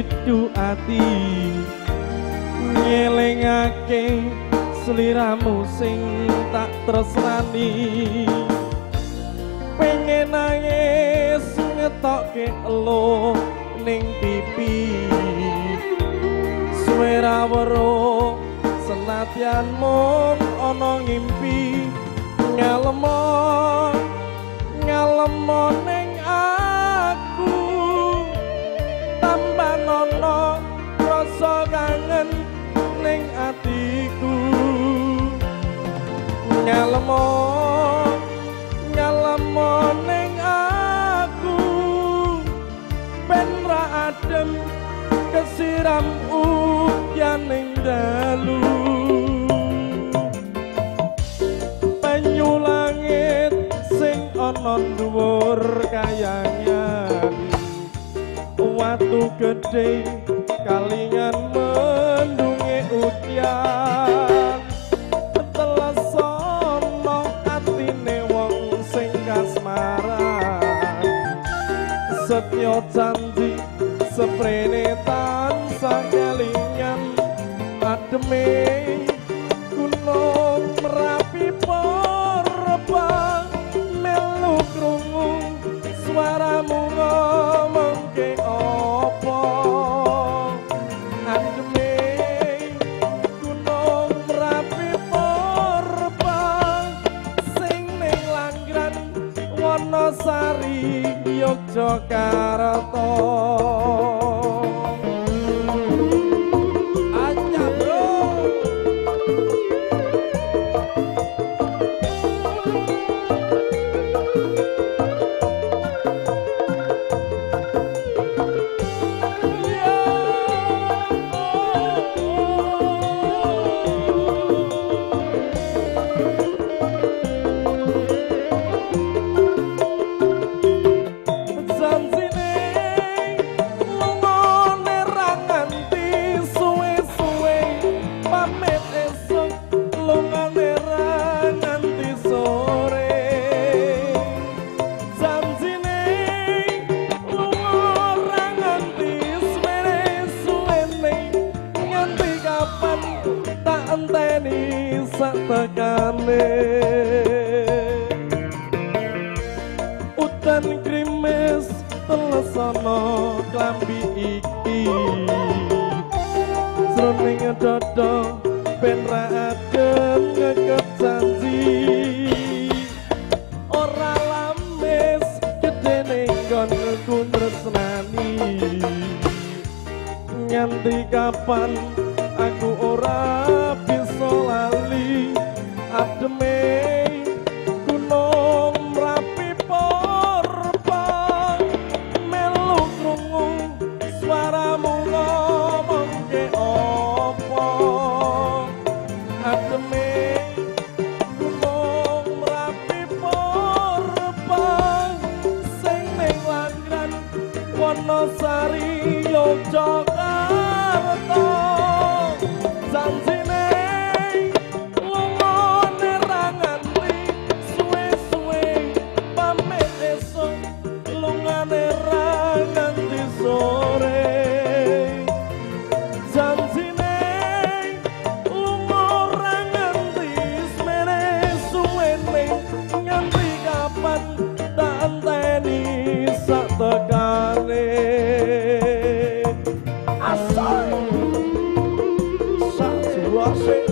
pitu ati nyelengake sliramu sing tak tresnani pengen nangis ngetokke elo ning pipi suara weruh senadyan mung ana ngimpi ngalemo ning aku tambah nono rasa kangen ning atiku ngalemo ning aku ben ra adem kesiram uyan ning dalu banyu langit sing ana dhuwur kayangan watu gedhe kalingan mendunge udyan telesono atine wong sing kasmaran setya janji seprene tansah kelingan ademe gunung Merapi Porba melu krungu suaramu ngomong ke opo ademe gunung Merapi Porba sing ning Langgan Wonosari Yogyakarta. Tekane udan krimis telesono klambi iki sroning dodo ben ra adem ngekep janji ora lamis gedene nggonku tresnani nganti kapan aku ora bisa lali ademe gunung Merapi Porba melu krungu suaramu ngomong ke opo ademe gunung Merapi Porba sing ning Langgan Wonosari Yogyakarta janjine Asal sak